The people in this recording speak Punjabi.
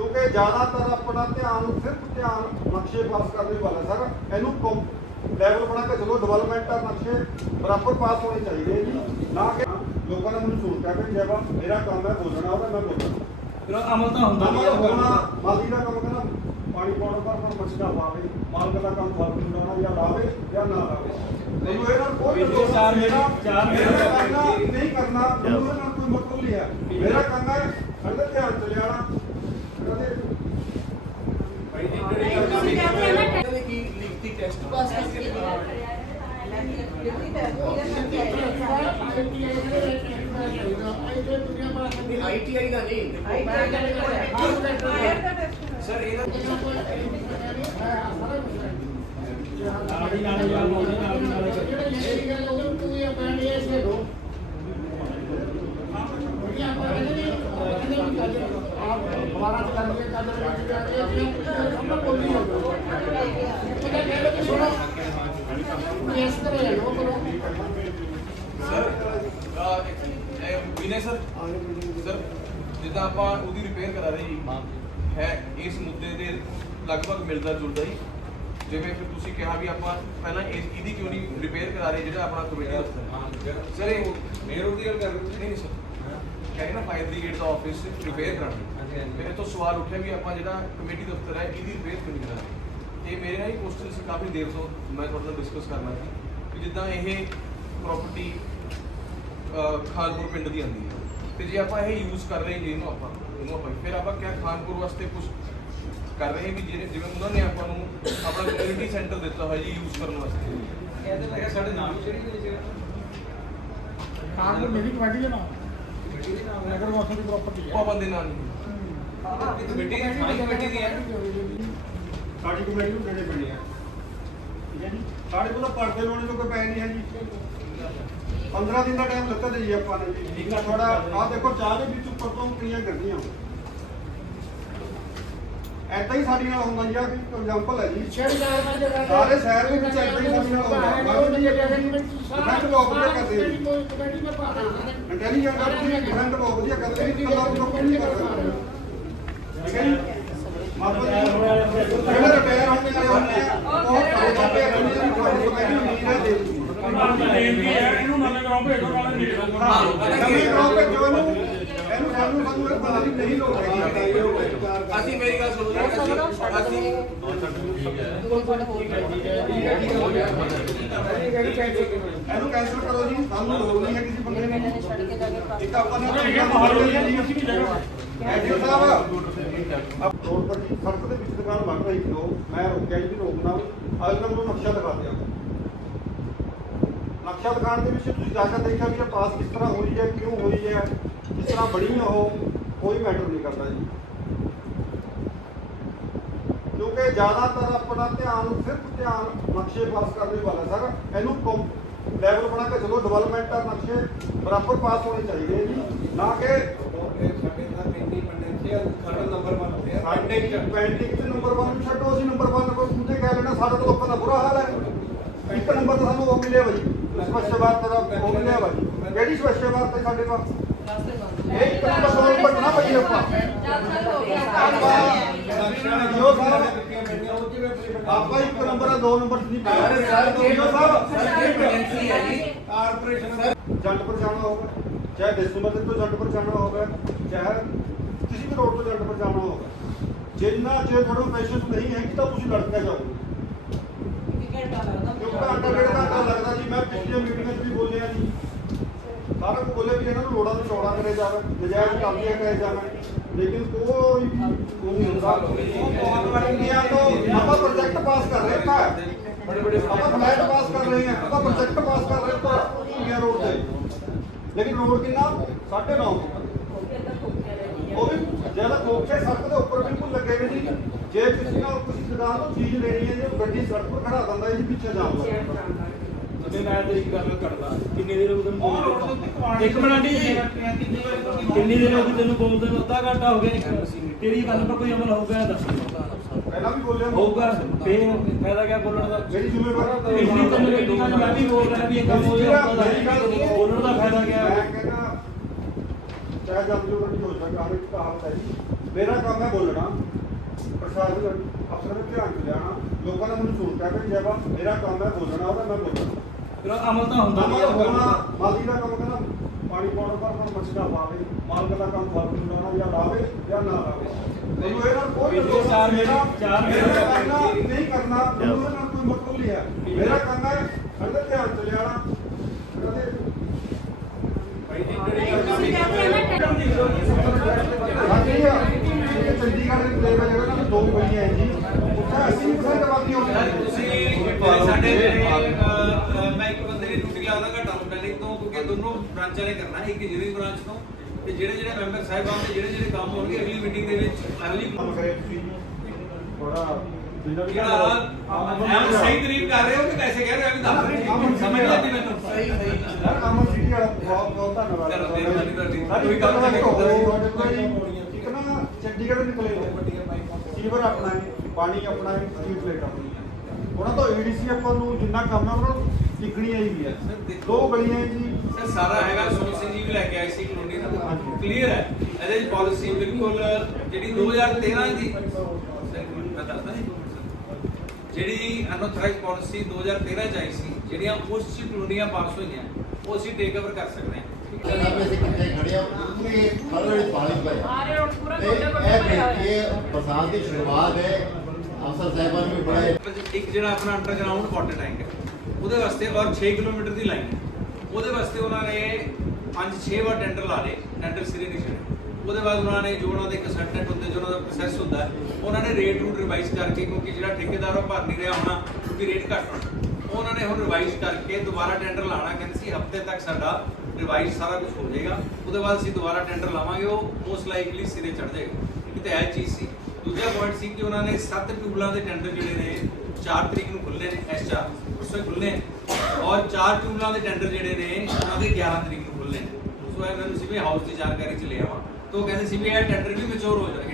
ਕਿਉਂਕਿ ਜ਼ਿਆਦਾਤਰ ਆਪਣਾ ਧਿਆਨ ਸਿਰਫ ਧਿਆਨ ਨਕਸ਼ੇ ਪਾਸ ਕਰਨ ਵੱਲ ਹੈ ਸਰ। ਇਹਨੂੰ ਲੈਵਲ ਬਣਾ ਕੇ ਚਲੋ ਡਿਵੈਲਪਮੈਂਟ ਆ ਨਕਸ਼ੇ ਬਰਾਬਰ ਪਾਸ ਹੋਣੇ ਚਾਹੀਦੇ ਜੀ। ਨਾ ਕਿ ਲੋਕਾਂ ਨੇ ਮੈਨੂੰ ਸਹੂਲਤਾਂ ਭੇਜਿਆ ਵਾ ਮੇਰਾ ਕੰਮ ਹੈ ਬੋਲਣਾ ਉਹਦਾ ਮੈਂ ਬੋਲਣਾ। ਫਿਰ ਅਮਲ ਤਾਂ ਹੁੰਦਾ ਨਹੀਂ ਹੋਣਾ ਮਾਲੀ ਦਾ ਕੰਮ ਕਹਿੰਦਾ ਪਾਣੀ ਪਾਉਣ ਦਾ ਕੰਮ ਮਸਲਾ ਪਾਵੇ ਮਾਲਕ ਦਾ ਕੰਮ ਫਲ ਫੁਲਾਉਣਾ ਜਾਂ ਲਾਵੇ ਜਾਂ ਨਾ ਲਾਵੇ। ਮੈਨੂੰ ਇਹ ਨਾਲ ਕੋਈ ਚਾਰ ਮੇਰਾ ਚਾਰ ਮੇਰਾ ਨਹੀਂ ਕਰਨਾ ਮੈਨੂੰ ਕੋਈ ਮਤਲਬ ਨਹੀਂ ਹੈ ਮੇਰਾ ਕੰਮ ਹੈ ਸਾਡੇ ਧਿਆਨ ਚ ਆਈਟੀਆਈ ਦਾ ਨਹੀਂ ਸਰ ਇਹਦਾ ਨਾਲ ਹੀ ਨਾਲ ਨਾਲ ਹੀ ਨਾਲ ਵਿਨੇ ਸਰ ਸਰ ਜਿੱਦਾਂ ਆਪਾਂ ਉਹਦੀ ਰਿਪੇਅਰ ਕਰਾ ਰਹੇ ਜੀ ਹੈ ਇਸ ਮੁੱਦੇ ਦੇ ਲਗਭਗ ਮਿਲਦਾ ਜੁਲਦਾ ਹੀ ਜਿਵੇਂ ਫਿਰ ਤੁਸੀਂ ਕਿਹਾ ਵੀ ਆਪਾਂ ਪਹਿਲਾਂ ਇਸ- ਇਹਦੀ ਕਿਉਂ ਨਹੀਂ ਰਿਪੇਅਰ ਕਰਾ ਰਹੇ ਜਿਹੜਾ ਆਪਣਾ ਕਮੇਟੀ ਦਫ਼ਤਰ ਸਰ ਇਹ ਮੇਰ ਉਹਦੀ ਗੱਲ ਕਰ ਰਹੇ ਨਹੀਂ ਸਰ ਕਹੇ ਨਾ ਫਾਇਰ ਬ੍ਰਿਗੇਡ ਦਾ ਆਫਿਸ ਰਿਪੇਅਰ ਕਰਾਉਣਾ ਇਹ ਤੋਂ ਸਵਾਲ ਉੱਠਿਆ ਵੀ ਆਪਾਂ ਜਿਹੜਾ ਕਮੇਟੀ ਦਫ਼ਤਰ ਹੈ ਇਹਦੀ ਰਿਪੇਅਰ ਕਿਉਂ ਨਹੀਂ ਇਹ ਮੇਰੇ ਨਾਲ ਹੀ ਕੁਐਸਚਨ ਸੀ ਕਾਫੀ ਦੇਰ ਤੋਂ ਮੈਂ ਤੁਹਾਡੇ ਨਾਲ ਡਿਸਕਸ ਕਰਨਾ ਸੀ ਕਿ ਜਿੱਦਾਂ ਇਹ ਪ੍ਰਾਪਰਟੀ ਖਾਨਪੁਰ ਪਿੰਡ ਦੀ ਆਂਦੀ ਹੈ। ਤੇ ਜੇ ਆਪਾਂ ਇਹ ਯੂਜ਼ ਕਰ ਰਹੇ ਜੀ ਇਹਨੂੰ ਆਪਾਂ ਇਹਨੂੰ ਆਪਾਂ ਫਿਰ ਆਪਾਂ ਕਿਆ ਖਾਨਪੁਰ ਵਾਸਤੇ ਕੁਝ ਕਰ ਰਹੇ ਵੀ ਜਿਹੜੇ ਜਿਵੇਂ ਉਹਨਾਂ ਨੇ ਆਪਾਂ ਨੂੰ ਆਪਣਾ ਕਮਿਊਨਿਟੀ ਸੈਂਟਰ ਦਿੱਤਾ ਹੋਇਆ ਜੀ ਯੂਜ਼ ਕਰਨ ਵਾਸਤੇ। ਕਹਿੰਦੇ ਲੱਗਾ ਸਾਡੇ ਨਾਮ ਚੜੀ ਗਈ ਕਾਨੂੰਨ ਮੇਰੀ ਕਮੇਟੀ ਦੇ ਨਾਮ। ਨਗਰ ਕੌਂਸਲ ਦੀ ਪ੍ਰਾਪਰਟੀ ਹੈ। ਪਾਬੰਦ ਦੇ ਨਾਲ ਨਹੀਂ ਕਮੇਟੀ ਸਾਰੀ ਕਮੇਟੀ ਦੀ ਹੈ। ਸਾਡੀ ਕਮੇਟੀ ਨੂੰ ਕਿਹੜੇ ਬਣੇ ਆ ਠੀਕ ਹੈ ਜੀ? ਸਾਡੇ ਕੋਲ ਤਾਂ ਪਰਦੇ ਲਾਉਣੇ ਤੋਂ ਕੋਈ ਪੈਸੇ ਨਹੀਂ ਹੈ ਜੀ। 15 ਦਿਨ ਦਾ ਟਾਈਮ ਲੱਗਾ ਤੇ ਜੀ ਆਪਾਂ ਨੇ ਜੀ। ਆ ਥੋੜਾ ਆਹ ਦੇਖੋ ਚਾਹ ਦੇ ਵਿੱਚ ਉੱਪਰ ਤੋਂ ਕਿੰਨੀਆਂ ਗੱਡੀਆਂ ਐਦਾਂ ਹੀ ਸਾਡੀ ਨਾਲ ਹੁੰਦਾ ਜੀ। ਆ ਐਗਜ਼ਾਮਪਲ ਹੈ ਜੀ ਸਾਰੇ ਸ਼ਹਿਰ ਦੇ ਵਿੱਚ ਐਦਾਂ ਹੀ ਸਾਡੀ ਨਾਲ ਹੁੰਦਾ ਡਿਫੈਂਟ ਲੋਕ ਵਧੀਆ ਕਰਦੇ ਇੰਟੈਲੀਜੈਂਟ ਆ ਤੁਸੀਂ ਡਿਫੈਂਟ ਲੋਕ ਵਧੀਆ ਕਰਦੇ ਨੇ ਕੱਲਾ ਲੋਕ ਨਹੀਂ ਕਰ ਸਕਦੇ ਠੀਕ ਹੈ ਜੀ? ਜੀ ਜਿਹੜੇ ਰਿਪੇਅਰ ਹੋਣੇ ਵਾਲੇ ਹੁੰਦੇ ਆ ਉਹ ਸਾਡੇ ਕੋਲ ਰਿਪੇਅਰ ਹੁੰਦੇ ਆ ਤੁਹਾਡੀ ਕਮੇਟੀ ਨੂੰ ਨੀਡ ਹੈ ਦੇ ਬੇਨਤੀ ਹੈ ਇਹਨੂੰ ਨਵੇਂ ਗਰਾਉਂ ਭੇਜੋ ਨਾਲੇ ਨਹੀਂ ਹਾਂ ਨਵੇਂ ਗਰਾਊਂਡ ਭੇਜੋ ਇਹਨੂੰ ਇਹਨੂੰ ਸਾਨੂੰ ਸਾਨੂੰ ਪਤਾ ਨਹੀਂ ਨਹੀਂ ਲੋੜ ਹੈਗੀ। ਅਸੀਂ ਮੇਰੀ ਗੱਲ ਸੁਣੋ ਅਸੀਂ ਇਹਨੂੰ ਕੈਂਸਲ ਕਰੋ ਜੀ ਸਾਨੂੰ ਲੋੜ ਨਹੀਂ ਹੈ ਕਿਸੇ ਬੰਦੇ ਨੂੰ। ਇੱਕ ਆਪਾਂ ਨੇ ਜੀ ਦੀ ਅਸੀਂ ਵੀ ਜਗ੍ਹਾ ਐਡੀਓ ਸਾਹਿਬ। ਅਬ ਰੋਡ ਪਰ ਜੀ ਸੜਕ ਦੇ ਵਿੱਚ ਦੁਕਾਨ ਬਣ ਰਹੀ ਸੀ ਉਹ ਮੈਂ ਰੋਕਿਆ ਜੀ ਰੋਕਣਾ ਅਗਲੇ ਨੰਬਰ ਨੂੰ ਨਕਸ਼ਾ ਦਿਖਾ ਦਿਆ ਨਕਸ਼ਾ ਦਿਖਾਉਣ ਦੇ ਵਿੱਚ ਤੁਸੀਂ ਜਾ ਕੇ ਦੇਖਿਆ ਵੀ ਇਹ ਪਾਸ ਕਿਸ ਤਰ੍ਹਾਂ ਹੋ ਰਹੀ ਹੈ ਕਿਉਂ ਹੋ ਰਹੀ ਹੈ ਕਿਸ ਤਰ੍ਹਾਂ ਬਣੀ ਹੈ ਉਹ ਕੋਈ ਮੈਟਰ ਨਹੀਂ ਕਰਦਾ ਜੀ। ਕਿਉਂਕਿ ਜ਼ਿਆਦਾਤਰ ਆਪਣਾ ਧਿਆਨ ਸਿਰਫ ਧਿਆਨ ਨਕਸ਼ੇ ਪਾਸ ਕਰਨ ਵੱਲ ਹੈ ਸਰ। ਇਹਨੂੰ ਲੈਵਲ ਬਣਾ ਕੇ ਚਲੋ ਡਿਵੈਲਪਮੈਂਟ ਆ ਨਕਸ਼ੇ ਬਰਾਬਰ ਪਾਸ ਹੋਣੇ ਚਾਹੀਦੇ ਹੈ ਜੀ। ਨਾ ਕਿ ਸਾਡੇ ਪੈਂਡਿੰਗ ਤੇ ਨੰਬਰ 1 ਨੂੰ ਛੱਡੋ ਅਸੀਂ ਨੰਬਰ 1 ਕੋਲ ਮੁੱਦੇ ਕਹਿ ਲੈਣਾ ਸਾਡਾ ਤਾਂ ਲੋਕਾਂ ਦਾ ਬੁਰਾ ਹਾਲ ਹੈ। ਇੱਕ ਨੰਬਰ ਤਾਂ ਸਾਨੂੰ ਉਹ ਮਿਲਿਆ ਬਾਈ ਸਪਸ਼ਟ ਬਾਤ ਦਾ ਉਹ ਮਿਲਿਆ ਬਾਈ। ਕਿਹੜੀ ਸਪਸ਼ਟ ਬਾਤ ਹੈ ਸਾਡੇ ਕੋਲ? ਇਹ ਇੱਕ ਨੰਬਰ ਦੋ ਨੰਬਰ ਨਾ ਬਈ ਆਪਾਂ। ਜੋ ਸਾਹਿਬ ਆਪਾਂ ਇੱਕ ਨੰਬਰ ਆ ਦੋ ਨੰਬਰ ਨਹੀਂ ਅਰੇ ਸਰ, ਦੋ- ਜੋ ਸਾਹਿਬ। Emergency ਹੈ ਜੀ। ਕਾਰਪੋਰੇਸ਼ਨ ਜੰਡ ਪਰ ਜਾਣਾ ਹੋਵੇ ਚਾਹੇ ਦਸੂਮਤ ਤੋਂ ਜੰਡ ਪਰ ਜਾਣਾ ਹੋਵੇ ਚਾਹੇ ਕਿਸੇ ਵੀ ਰੋਡ ਤੋਂ ਜੰਡ ਪਰ ਜਾਣਾ ਹੋਵੇ ਜਿੰਨਾ ਜੇ ਤੁਹਾਡੇ ਕੋਲ ਨਹੀਂ ਹੈ ਤਾਂ ਤੁਸੀਂ ਲੜ ਜਾਓਗੇ ਕਿਉਂਕਿ ਘੰਟਾ ਡੇਢ ਘੰਟਾ ਲੱਗਦਾ ਜੀ? ਮੈਂ ਪਿਛਲੀ ਮੀਟਿੰਗ ਵਿੱਚ ਵੀ ਬੋਲਿਆ ਜੀ। ਸਾਰਾ ਕੁਝ ਬੋਲੇ ਵੀ ਇਹਨਾਂ ਨੂੰ ਲੋੜਾਂ ਨੂੰ ਚੌੜਾ ਕਰੇ ਜਾਵੇ ਨਜਾਇਜ਼ ਕਾਬਲੀਆਂ ਕਰੇ ਜਾਵੇ। ਲੇਕਿਨ ਕੋਈ ਉਹ ਨਹੀਂ ਹੁੰਦਾ ਉਹ ਬਹੁਤ ਇੰਡੀਆ ਤੋਂ ਆਪਾਂ ਪ੍ਰੋਜੈਕਟ ਪਾਸ ਕਰ ਰਹੇ ਹਾਂ। ਹਾਂ। ਇੰਡੀਆ ਰੋਡ ਤੇ। ਕਿੰਨਾ? 9.5 ਉਹ ਵੀ ਜ਼ਿਆਦਾ ਕੋਕੇ ਸੜਕ ਦੇ ਉੱਪਰ ਬਿਲਕੁਲ ਲੱਗੇ ਹੋਏ ਜੀ ਜੇ ਕਿਸੇ ਨਾਲ ਕਿਸੇ ਦੁਕਾਨ ਤੋਂ ਚੀਜ਼ ਲੈਣੀ ਹੈ ਜੇ ਮੈਂ ਤੇ ਇੱਕ ਗੱਲ ਕਰਦਾ ਕਿੰਨੀ ਦੇਰ ਹੋ ਗਈ ਬੋਲਦੇ ਇੱਕ ਮਿੰਟ ਜੀ ਕਿੰਨੀ ਦੇਰ ਹੋ ਗਈ ਤੈਨੂੰ ਬੋਲਦੇ ਨੂੰ? ਅੱਧਾ ਘੰਟਾ ਹੋ ਗਿਆ। ਤੇਰੀ ਗੱਲ 'ਤੇ ਕੋਈ ਅਮਲ ਹੋਊਗਾ ਦੱਸ। ਪਹਿਲਾਂ ਵੀ ਬੋਲਿਆ। ਹੋਊਗਾ ਫੇਰ ਫਾਇਦਾ ਕਿਆ ਬੋਲਣ ਦਾ? ਮੇਰੀ ਜ਼ਿੰਮੇਵਾਰੀ ਪਿਛਲੀ ਤਿੰਨ ਮੀਟਿੰਗਾਂ 'ਚ ਮੈਂ ਵੀ ਬੋਲ ਰਿਹਾ ਵੀ ਇਹ ਕੰਮ ਹੋ ਬੋਲਣ ਦਾ ਫਾਇਦਾ ਕਿਆ? ਮੈਂ ਹੈ ਕਹਿੰਦਾ ਚਾਹੇ ਜਦ ਜੋ ਵੱਡੀ ਹੋ ਜਾਵੇ ਕਹਾਣੀ ਕਹਾਵਤ ਹੈ ਜੀ। ਮੇਰਾ ਕੰਮ ਹੈ ਬੋਲਣਾ। ਪ੍ਰਸ਼ਾਸਨ ਅਫਸਰ ਨੇ ਧਿਆਨ ਚ ਲਿਆਣਾ ਲੋਕਾਂ ਨੇ ਮੈਨੂੰ ਸੁਣ ਕੇ ਜੇਵਾ ਮੇਰਾ ਕੰਮ ਹੈ ਬੋਲਣਾ ਉਹਦਾ ਮੈਂ ਬੋਲਣਾ। ਫਿਰ ਅਮਲ ਤਾਂ ਹੁੰਦਾ ਨਹੀਂ ਯਾਰ ਹੋਣਾ ਮਾਲੀ ਦਾ ਕੰਮ ਕਹਿੰਦਾ ਪਾਣੀ ਪਾਉਣ ਦਾ ਪਰ ਮਛਲਾ ਪਾਵੇ ਮਾਲਕ ਦਾ ਕੰਮ ਫਲ ਫੁਲਾਉਣਾ ਜਾਂ ਲਾਵੇ ਜਾਂ ਨਾ ਲਾਵੇ। ਮੈਨੂੰ ਇਹ ਨਾਲ ਕੋਈ ਚਾਰ ਮਹੀਨੇ- ਚਾਰ ਮਹੀਨੇ ਮੇਰਾ ਕਰਨਾ ਨਹੀਂ ਕਰਨਾ ਇਹਦੇ ਨਾਲ ਕੋਈ ਮਤਲਬ ਨਹੀਂ ਹੈ। ਮੇਰਾ ਕੰਮ ਹੈ ਸਾਡੇ ਧਿਆਨ ਚ ਲਿਆਣਾ ਕਦੇ ਹਾਂਜੀ ਇਹ ਚੰਡੀਗੜ੍ਹ ਦੇ ਜਗ੍ਹਾ ਨਾਲ ਦੋ ਗਲੀਆਂ ਹੈ ਜੀ। ਉੱਥੇ 80% ਆਬਾਦੀ ਹੋਣੀ ਯਾਰ ਹੈ ਤੁਸੀਂ ਜਿਹੜੇ ਸਾਡੇ ਜਿਹੜੇ ਅਹ, ਅਹ, ਮੈਂ ਇੱਕ ਬੰਦੇ ਦੀ ਡਿਊਟੀ ਲਾਉਂਦਾ ਘਟਾ ਹੁੰਦਾ ਨਹੀਂ ਤੋਂ ਕਿਉਂਕਿ ਦੋਨੋਂ ਬ੍ਰਾਂਚਾਂ ਨੇ ਕਰਨਾ ਇੱਕ ਜਿਹੜੀ ਬ੍ਰਾਂਚ ਤੋਂ ਤੇ ਜਿਹੜੇ ਜਿਹੜੇ ਮੈਂਬਰ ਸਾਹਿਬਾਨ ਦੇ ਜਿਹੜੇ ਜਿਹੜੇ ਕੰਮ ਹੋਣਗੇ ਅਗਲੀ ਮੀਟਿੰਗ ਦੇ ਵਿੱਚ ਅਗਲੀ ਕੰਮ ਕਰੇ ਤੁਸੀਂ। ਵੀ ਜਿਹੜਾ ਐਮ ਸਹੀ ਤਰੀਕ ਕਰ ਰਹੇ ਹੋ ਕਿ ਪੈਸੇ ਕਹਿ ਰਹੇ ਹੋ ਵੀ ਦੱਸ ਸਮਝ ਆਉਂਦੀ ਮੈਨੂੰ। ਸਹੀ ਸਹੀ। ਯਾਰ ਅਮਨ ਸਿਟੀ ਵਾਲਾ ਬਹੁਤ ਬਹੁਤ ਧੰਨਵਾਦ। ਚਲੋ, ਮਿਹਰਬਾਨੀ ਤੁਹਾਡੀ। ਕੋਈ ਗੱਲ ਨਹੀਂ ਕੋਲ ਇੱਕ ਨਾ ਚੰਡੀਗੜ੍ਹ ਨਿਕਲੇ ਸੀਵਰ ਆਪਣਾ ਹੈ। ਪਾਣੀ ਆਪਣਾ ਹੈ ਸਟਰੀਟ ਲਾਈਟ ਆਪਣੀ। ਹੈ। ਉਹਨਾਂ ਤੋਂ ਏਡੀਸੀ ਆਪਾਂ ਨੂੰ ਜਿੰਨਾ ਕੰਮ ਹੈ ਉਹਨਾਂ ਨੂੰ ਲਿਖਣੀ ਆਈ ਵੀ ਹੈ ਦੋ ਗਲੀਆਂ ਜੀ। ਸਰ ਸਾਰਾ ਹੈਗਾ ਸੋਨ ਸਿੰਘ ਜੀ ਵੀ ਲੈ ਕੇ ਆਏ ਸੀ ਕਲੋਨੀ ਦਾ ਹਾਂਜੀ। ਕਲੀਅਰ ਹੈ? ਇਹਦੇ ਵਿੱਚ ਪਾਲਿਸੀ ਬਿਲਕੁਲ ਜਿਹੜੀ 2013 ਦੀ ਸਰ, ਮੈਂ ਦੱਸਦਾ ਜੀ, ਜਿਹੜੀ ਅਨਆਥੋਰਾਈਜ਼ ਪਾਲਿਸੀ 2013 ਚ ਆਈ ਸੀ ਜਿਹੜੀਆਂ ਉਸ ਚ ਕਲੋਨੀਆਂ ਪਾਸ ਹੋਈਆਂ ਉਹ ਅਸੀਂ ਟੇਕ ਓਵਰ ਕਰ ਸਕਦੇ ਹਾਂ। ਬਰਸਾਤ ਦੀ ਸ਼ੁਰੂਆਤ ਹੈ। ਅਫਸਰ ਸਾਹਿਬਾਨ ਵੀ ਬੜਾ ਇੱਕ ਜਿਹੜਾ ਆਪਣਾ ਅੰਡਰਗਰਾਉਂਡ ਵਾਟਰ ਟੈਂਕ ਹੈ। ਉਹਦੇ ਵਾਸਤੇ ਔਰ 6 ਕਿਲੋਮੀਟਰ ਦੀ ਲਾਈਨ ਹੈ। ਉਹਦੇ ਵਾਸਤੇ ਉਹਨਾਂ ਨੇ 5-6 ਵਾਰ ਟੈਂਡਰ ਲਾ ਲਏ ਟੈਂਡਰ ਸਿਰੇ ਨਹੀਂ ਛੱਡੇ ਉਹਦੇ ਬਾਅਦ ਉਹਨਾਂ ਨੇ ਜੋ ਉਹਨਾਂ ਦੇ ਕੰਸਲਟੈਂਟ ਹੁੰਦੇ, ਜੋ ਉਹਨਾਂ ਦਾ ਪ੍ਰੋਸੈਸ ਹੁੰਦਾ, ਉਹਨਾਂ ਨੇ ਰੇਟ ਰੂਟ ਰਿਵਾਈਜ਼ ਕਰਕੇ, ਕਿਉਂਕਿ ਜਿਹੜਾ ਠੇਕੇਦਾਰ ਉਹ ਭਰ ਨਹੀਂ ਰਿਹਾ ਹੋਣਾ, ਕਿਉਂਕਿ ਰੇਟ ਘੱਟ ਹੋਣਾ। ਉਹਨਾਂ ਨੇ ਹੁਣ ਰਿਵਾਈਜ਼ ਕਰਕੇ ਦੁਬਾਰਾ ਟੈਂਡਰ ਲਾਣਾ ਕਹਿੰਦੇ ਸੀ ਹਫ਼ਤੇ ਤੱਕ ਸਾਡਾ ਰਿਵਾਈਜ਼ ਸਾਰਾ ਕੁਝ ਹੋ ਜਾਏਗਾ। ਉਹਦੇ ਬਾਅਦ ਅਸੀਂ ਦੁਬਾਰਾ ਟੈਂਡਰ ਲਾਵਾਂਗੇ, ਉਹ ਮੋਸਟ ਲਾਈਕਲੀ ਸਿਰੇ ਚੜ ਜਾਏਗਾ। ਇੱਕ ਤਾਂ ਇਹ ਚੀਜ਼ ਸੀ। ਦੂਜਾ ਪੁਆਇੰਟ ਸੀ ਕਿ ਉਹਨਾਂ ਨੇ ਸੱਤ ਟਿਊਬਲਾਂ ਦੇ ਟੈਂਡਰ ਜਿਹੜੇ ਨੇ 4 ਤਰੀਕ ਨੂੰ ਖੁੱਲ੍ਹੇ ਨੇ ਐਸ ਉਸੇ ਖੁੱਲ੍ਹੇ ਔਰ ਚਾਰ ਟਿਊਬਲਾਂ ਦੇ ਟੈਂਡਰ ਜਿਹੜੇ ਨੇ, ਉਹਨਾਂ ਦੇ 11 ਤਰੀਕ ਨੂੰ ਖੁੱਲ੍ਹੇ ਨੇ। ਸੋ ਇਹ ਮੈਨੂੰ ਸੀ ਵੀ ਹਾਊਸ ਦੀ ਜਾਣਕਾਰੀ ਚ ਲਿਆ ਵਾ ਤਾਂ ਉਹ ਕਹਿੰਦੇ ਸੀ ਵੀ ਇਹ ਟੈਂਡਰ ਵੀ ਮੈਚੁਰ ਹੋ ਜਾਣਗੇ।